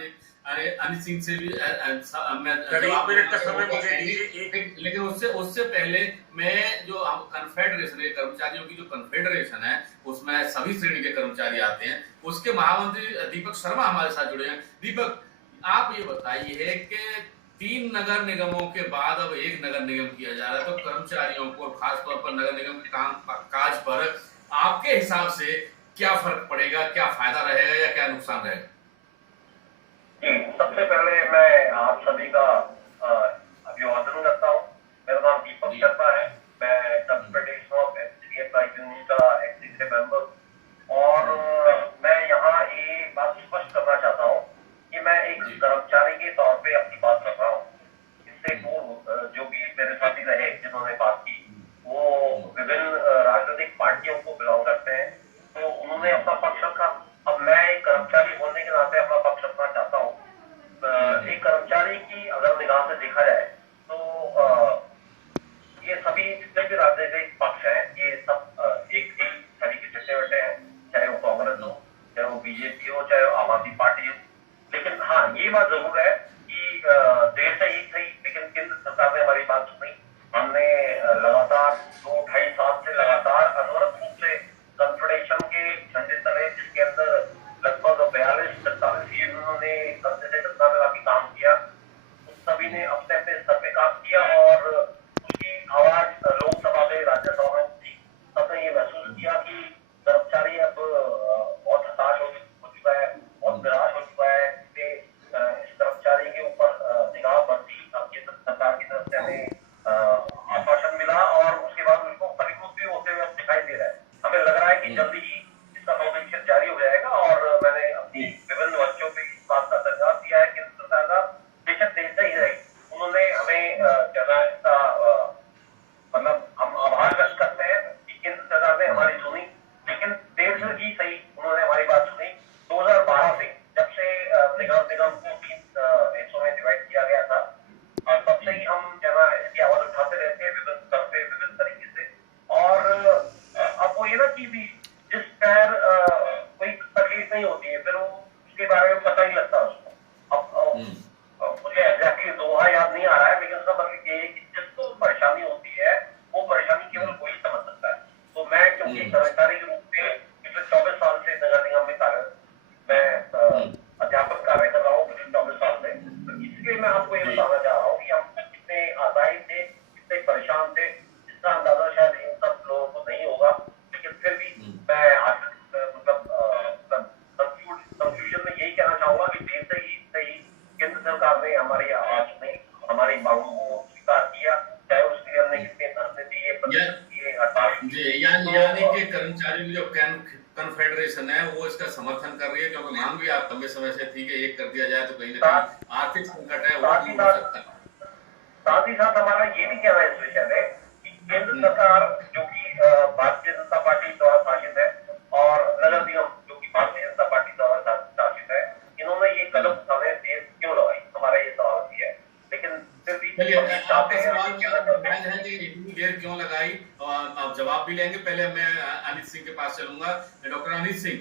अनित सिंह से भी मैं एक मिनट का समय मुझे दीजिए। लेकिन उससे उससे पहले मैं जो कन्फेडरेशन है, कर्मचारियों की जो कन्फेडरेशन है, उसमें सभी श्रेणी के कर्मचारी आते हैं, उसके महामंत्री दीपक शर्मा हमारे साथ जुड़े हैं। दीपक, आप ये बताइए कि 3 नगर निगमों के बाद अब एक नगर निगम किया जा रहा है, तो कर्मचारियों को खासतौर पर नगर निगम के काम काज पर आपके हिसाब से क्या फर्क पड़ेगा, क्या फायदा रहेगा या क्या नुकसान रहेगा? जी, सबसे पहले मैं आप सभी का अभिवादन करता हूँ। मेरा नाम दीपक शर्मा है। मैं confederation of MCD employees union का एग्जीक्यूटिव मेंबर हूँ और मैं यहाँ ये बात स्पष्ट करना चाहता हूँ कि मैं एक कर्मचारी के तौर पे अपनी बात कर रहा हूँ। इससे पूर्व जो भी मेरे साथी रहे जिन्होंने बात की, वो विभिन्न राजनीतिक पार्टियों को बिलोंग करते हैं, तो उन्होंने अपना पक्ष रखा। अब मैं एक कर्मचारी होने के नाते अपना पक्ष रखना चाहता हूँ। एक कर्मचारी की अगर निगाह से देखा जाए तो ये सभी जितने भी राजनीतिक पक्ष हैं, ये सब एक ही छड़ी के चट्टे बट्टे हैं, चाहे वो कांग्रेस हो, चाहे वो बीजेपी हो, चाहे वो आम आदमी पार्टी हो। लेकिन हाँ, ये बात जरूर है कि देर से ही सही, लेकिन केंद्र सरकार ने हमारी बात सुनी। हमने लगातार 2-2.5 साल से लगातार अनवरत रूप से कन्फेडरेशन के झंडे तले, जिसके अंदर लगभग 42-43 यूनियनों ने कंधे से कंधा मिला के काम किया, सभी ने अपने अपने स्तर पे काम किया और उसकी आवाज लोकसभा में, राज्यसभा में उठी। सबने ये महसूस किया कि कर्मचारी अब बहुत हताश हो चुका है, बहुत निराश हो चुका है। इस कर्मचारी के ऊपर निगाह बढ़ती केंद्र सरकार की तरफ से हमें आश्वासन मिला और उसके बाद उसको फलीभूत भी होते हुए दिखाई दे रहा है। हमें लग रहा है कि जल्दी ही इसका नोटिफिकेशन जारी हो जाएगा और मैंने अपनी विभिन्न मंचों पे इस बात का धन्यवाद दिया है केंद्र सरकार का। बेशक देर से ही रही, उन्होंने हमें ज्यादा इसका मतलब हम आभार व्यक्त करते हैं कि केंद्र सरकार ने हमारी सुनी, लेकिन देर से ही सही उन्होंने हमारी बात सुनी। 2012 से जब से निगम को 3 हिस्सों में डिवाइड किया गया था, तब से ही हम जना इसकी आवाज उठाते रहते हैं विभिन्न स्तर पे, विभिन्न तरीके से। और अब वो ये ना कि जिस पैर कोई तकलीफ नहीं होती है, फिर वो उसके बारे में पता ही लगता है उसको। अब मुझे एग्जैक्टली दोहा याद नहीं आ रहा है, लेकिन उसका मतलब ये है कि जिसको परेशानी होती है वो परेशानी केवल वही समझ सकता है। तो मैं क्योंकि कर्मचारी के रूप में पिछले 24 साल से नगर निगम में कार्यरत, मैं अध्यापक कार्य कर रहा हूँ पिछले 24 साल से, तो इसलिए मैं आपको ये बताना चाह रहा हूँ कि हम कितने आशाई थे, कितने परेशान थे, जिसका अंदाजा शायद इन सब लोगों को नहीं होगा। लेकिन फिर भी मैं आज कंक्लूजन में यही कहना चाहूंगा कि देर से ही सही केंद्र सरकार ने हमारी आवाज सुनी, हमारी मांगों को स्वीकार किया, चाहे उसके लिए हमने कितने धरने दिए, हड़ताल की। यानी कि कर्मचारी की जो कन्फेडरेशन है वो इसका समर्थन कर रही है, क्योंकि मांग भी आप लंबे समय से थी कि एक कर दिया जाए तो कहीं ना कहीं आर्थिक संकट है वो दूर हो सकता है। साथ ही साथ हमारा ये भी कहना है इस विषय में कि केंद्र सरकार जो कि भारतीय जनता पार्टी द्वारा शासित है और नगर निगम जो कि भारतीय जनता पार्टी द्वारा शासित है, इन्होंने ये कदम उठाने देर क्यों लगाई, हमारा ये सवाल भी है। लेकिन फिर भी इतनी देर क्यों लगाई, आप जवाब भी लेंगे। पहले मैं अनित सिंह के पास चलूंगा। डॉक्टर अनित सिंह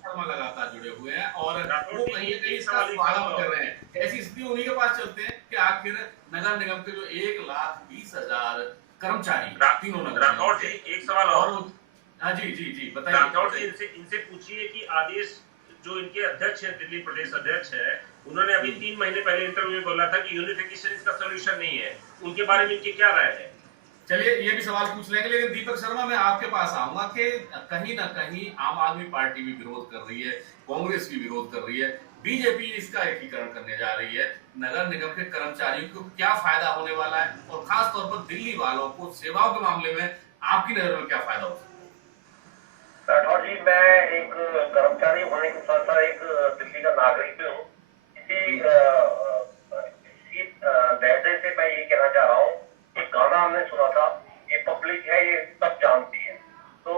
शर्मा लगातार जुड़े हुए हैं और वो कहीं ना कहीं स्वागत कर रहे हैं। ऐसी स्थिति उन्हीं के पास चलते हैं कि आखिर नगर निगम के जो 1,20,000 कर्मचारी, तीनों नगर, राठौड़ जी एक सवाल और। हाँ जी जी जी बताइए। राठौड़ जी इनसे पूछिए कि आदेश जो इनके अध्यक्ष है, दिल्ली प्रदेश अध्यक्ष है, उन्होंने अभी 3 महीने पहले इंटरव्यू में बोला था कि यूनिफिकेशन इसका सोल्यूशन नहीं है। उनके बारे में इनकी क्या राय है? चलिए ये भी सवाल पूछ लेंगे, लेकिन दीपक शर्मा मैं आपके पास आऊंगा कि कहीं ना कहीं आम आदमी पार्टी भी विरोध कर रही है, कांग्रेस भी विरोध कर रही है, बीजेपी इसका एकीकरण करने जा रही है। नगर निगम के कर्मचारियों को क्या फायदा होने वाला है और खास तौर पर दिल्ली वालों को सेवाओं के मामले में आपकी नजर में क्या फायदा हो सकता है? राठौर जी, मैं एक कर्मचारी होने के साथ साथ एक दिल्ली का नागरिक भी हूँ। इसी लहजे से मैं ये कहना चाह रहा हूँ, एक गाना हमने सुना था, ये पब्लिक है ये सब जानती है। तो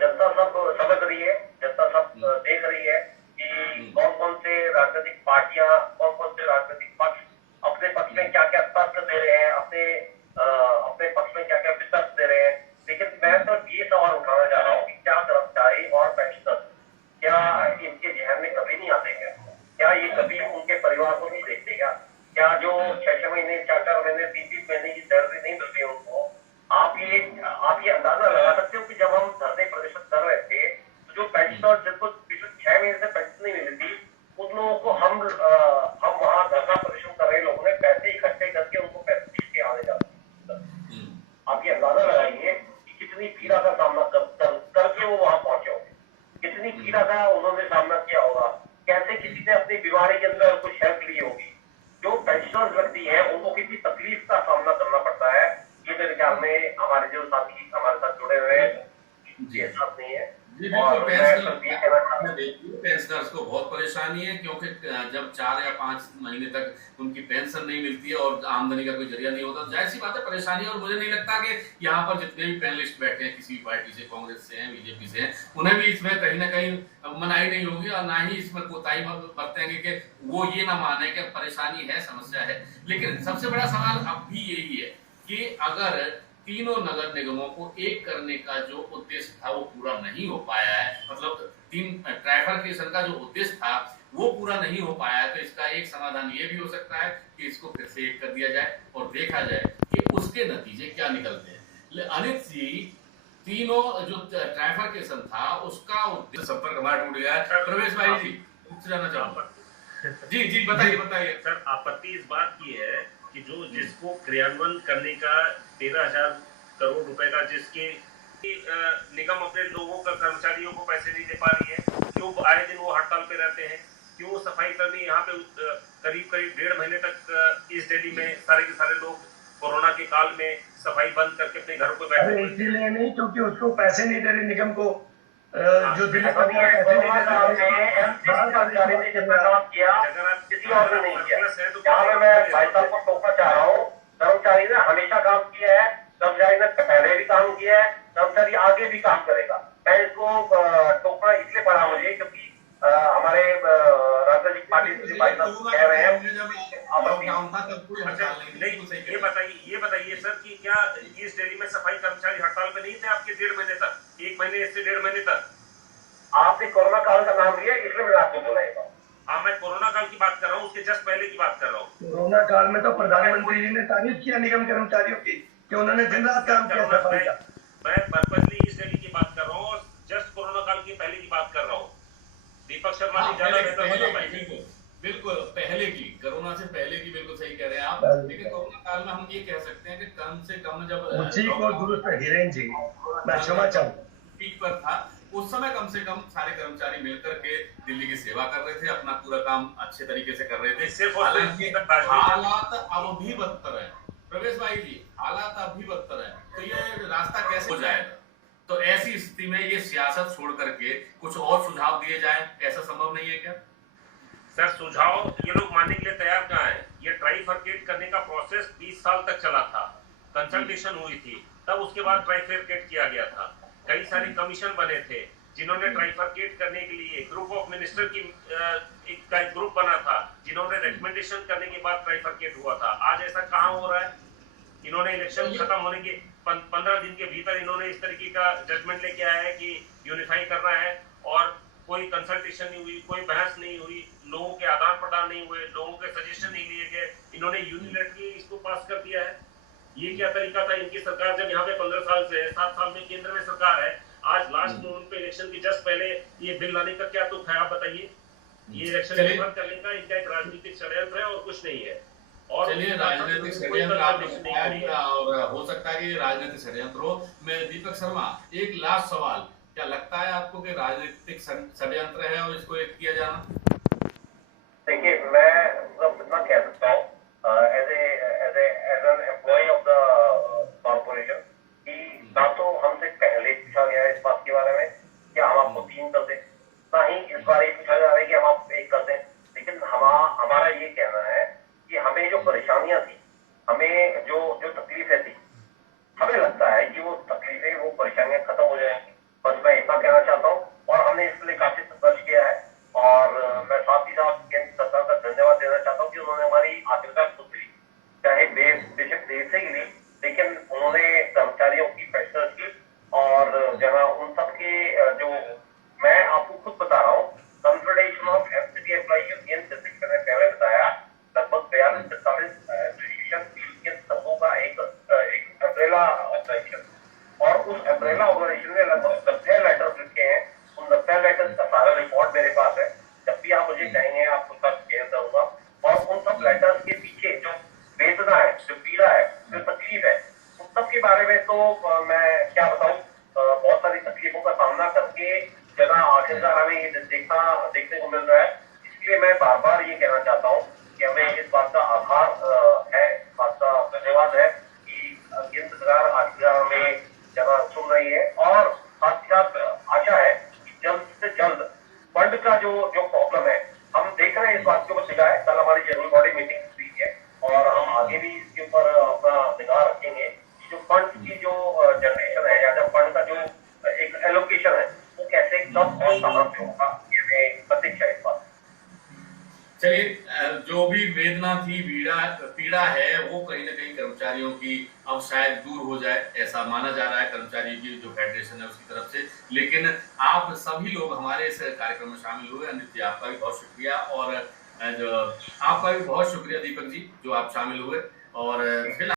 जनता सब समझ रही है, जनता सब देख रही है कि कौन कौन से राजनीतिक पार्टियां, कौन कौन से राजनीतिक पक्ष अपने पक्ष में क्या क्या तर्क दे रहे हैं, अपने पक्ष में क्या क्या वितर्क दे रहे हैं। लेकिन मैं तो ये सवाल उठाना चाह रहा हूँ कि क्या कर्मचारी और पेंशनर, क्या इनके जहन में कभी नहीं आते क्या ये कभी उनके परिवार को नहीं देखते क्या जो 6-6 महीने 4-4 महीने 3-3 महीने की सैलरी नहीं मिलती है उनको? आप ये अंदाजा लगा सकते हो कि जब हम धरने प्रदर्शन कर रहे थे तो जो पेंशनर जिनको पिछले 6 महीने से पेंशन नहीं मिली थी उन लोगों को हम वहां धरना प्रदर्शन कर रहे लोगों ने पैसे इकट्ठे करके उनको पैसे दे के आने जाते। आप ये अंदाजा लगाइए कि कितनी पीड़ा का सामना करके वो वहां पहुंचे होंगे, कितनी पीड़ा का उन्होंने सामना किया होगा, कैसे किसी ने अपनी बीमारी के अंदर कुछ हेल्प ली होगी। जो पेंशनर्स व्यक्ति है उनको किसी तकलीफ का सामना करना पड़ता है, ये मेरे ख्याल में हमारे जो साथी हमारे साथ जुड़े हुए हैं ये साथ नहीं है। जी और बिल्कुल, पेंशनर्स को बहुत परेशानी है क्योंकि जब 4 या 5 महीने तक उनकी पेंशन नहीं मिलती है और आमदनी का कोई जरिया नहीं होता, जाहिर सी बात है परेशानी। और मुझे नहीं लगता कि यहाँ पर जितने भी पैनलिस्ट बैठे हैं किसी पार्टी से, कांग्रेस से हैं, बीजेपी से हैं, उन्हें भी इसमें कहीं ना कहीं मनाही नहीं होगी और ना ही इसमें कोताही बरतेंगे कि वो ये ना माने कि परेशानी है, समस्या है। लेकिन सबसे बड़ा सवाल अब भी यही है कि अगर तीनों नगर निगमों को एक करने का जो उद्देश्य था वो पूरा नहीं हो पाया है, मतलब 3 ट्राइफरकेशन का जो उद्देश्य था वो पूरा नहीं हो पाया है, तो इसका एक समाधान ये भी हो सकता है कि इसको फिर से एक कर दिया जाए और देखा जाए कि उसके नतीजे क्या निकलते हैं। अनित जी, तीनों जो ट्राइफरकेशन था उसका उद्देश्य संपर्क हमारा टूट गया है। प्रवेश भाई जी पूछ जाना चाहूंगा। जी बताइए सर। आपत्ति इस बात की है कि जिसको क्रियान्वयन करने का 13,000 करोड़ रुपए का जिसके निगम अपने लोगों का कर्मचारियों को पैसे नहीं दे पा रही है, क्यों आए दिन वो हड़ताल पे रहते हैं, क्यों सफाई कर्मी यहाँ पे करीब 1.5 महीने तक इस दिल्ली में सारे के सारे लोग कोरोना के काल में सफाई बंद करके अपने घरों पे बैठे हुए। इसीलिए नहीं क्योंकि उसको पैसे नहीं दे रहे निगम को, जो दिल्ली सरकार सरकार पैसे नहीं दे रही किसी और ने नहीं किया। यहाँ पे मैं भाई साहब को टोकना चाह रहा हूँ, कर्मचारी ने हमेशा काम किया है, कर्मचारी ने पहले भी काम किया है, कर्मचारी आगे भी काम करेगा। मैं इसको टोकना इसलिए पड़ा मुझे क्योंकि हमारे राजनीतिक पार्टी से भाई साहब कह रहे हैं। ये बताइए सर कि क्या इस दिल्ली में सफाई कर्मचारी हड़ताल पे नहीं थे आपके 1.5 महीने तक, 1 महीने से 1.5 महीने तक? आपने कोरोना काल का नाम लिया इसलिए मैं आपको बोला। हाँ, मैं कोरोना काल की बात कर रहा हूँ, उसके जस्ट पहले की बात कर रहा हूँ। कोरोना काल में तो प्रधानमंत्री जी ने तारीफ किया निगम कर्मचारियों की कि उन्होंने दिन रात काम किया सफाई का। मैं पर्पसली इस दिल्ली की बात कर रहा हूँ और जस्ट कोरोना काल की पहले की बात कर रहा हूँ। दीपक शर्मा जी ज्यादा बेहतर बता पाएंगे। बिल्कुल पहले की, कोरोना से पहले की, बिल्कुल सही कह रहे हैं आप। लेकिन कोरोना काल में हम ये कह सकते हैं कि कम से कम जब उसी को दुरुस्त हिरेन जी, मैं क्षमा चाहूँ, पीक पर था उस समय कम से कम सारे कर्मचारी मिलकर के दिल्ली की सेवा कर रहे थे, अपना पूरा काम अच्छे तरीके से कर रहे थे। सिर्फ हालात अब भी बदतर है प्रवेश भाई जी, हालात अब भी बदतर है, तो ये रास्ता कैसे हो जाएगा? तो ऐसी स्थिति में ये सियासत छोड़ करके कुछ और सुझाव दिए जाए, ऐसा संभव नहीं है क्या? सर, सुझाव ये लोग मानने के लिए तैयार कहाँ है? ये ट्राइफरकेट करने का प्रोसेस 20 साल तक चला था, कंसल्टेशन हुई थी, तब उसके बाद ट्राइफरकेट किया गया था। कई सारे कमीशन बने थे जिन्होंने ट्राइफरकेट करने के लिए ग्रुप ऑफ मिनिस्टर की एक ग्रुप बना था, जिन्होंने रिकमेंडेशन करने के बाद ट्राइफरकेट हुआ था। आज ऐसा कहाँ हो रहा है? इन्होंने इलेक्शन खत्म होने के 15 दिन के भीतर इन्होंने इस तरीके का जजमेंट लेके आया है कि यूनिफाई करना है और कोई कंसल्टेशन नहीं हुई, कोई बहस नहीं हुई, लोगों के आदान प्रदान नहीं हुए, लोगों के सजेशन नहीं लिए गए, इन्होंने यूनिलैटरली इसको पास कर दिया है। ये क्या तरीका था इनकी सरकार जब यहाँ पे 15 साल से 7 साल में केंद्र में सरकार है, आज लास्ट मोमेंट पे इलेक्शन के जस्ट पहले ये बिल लाने का क्या तुक है? आप बताइए। ये इलेक्शन बंद करने का इनका एक राजनीतिक षड्यंत्र है और कुछ नहीं है। और चलिए, राजनीतिक षड्यंत्र आपने बताया और हो सकता है कि राजनीतिक षड्यंत्र हो। मैं दीपक शर्मा, एक लास्ट सवाल, क्या लगता है आपको कि राजनीतिक षड्यंत्र है और इसको एक किया जाना? देखिए, मैं इतना कह सकता हूँ as an employee of the corporation कि ना तो हमसे पहले पूछा गया है इस बात के बारे में कि हम आपको 3 कर दें, ना ही इस बार ये पूछा जा रहा है कि हम आपको 1 कर दें। लेकिन हमारा ये कहना है कि हमें जो परेशानियां थी, हमें जो तकलीफें थी, हमें लगता है कि वो तकलीफें, वो परेशानियां खत्म हो जाएंगी। बस मैं इतना कहना चाहता हूँ और हमने इसके लिए काफी संघर्ष किया है और जो भी वेदना थी, पीड़ा है, वो कहीं ना कहीं कर्मचारियों की अब शायद दूर हो जाए, ऐसा माना जा रहा है कर्मचारियों की जो फेडरेशन है उसकी तरफ से। लेकिन आप सभी लोग हमारे इस कार्यक्रम में शामिल हुए, नित्य आपका भी बहुत शुक्रिया, और जो आपका भी बहुत शुक्रिया दीपक जी, जो आप शामिल हुए। और फिलहाल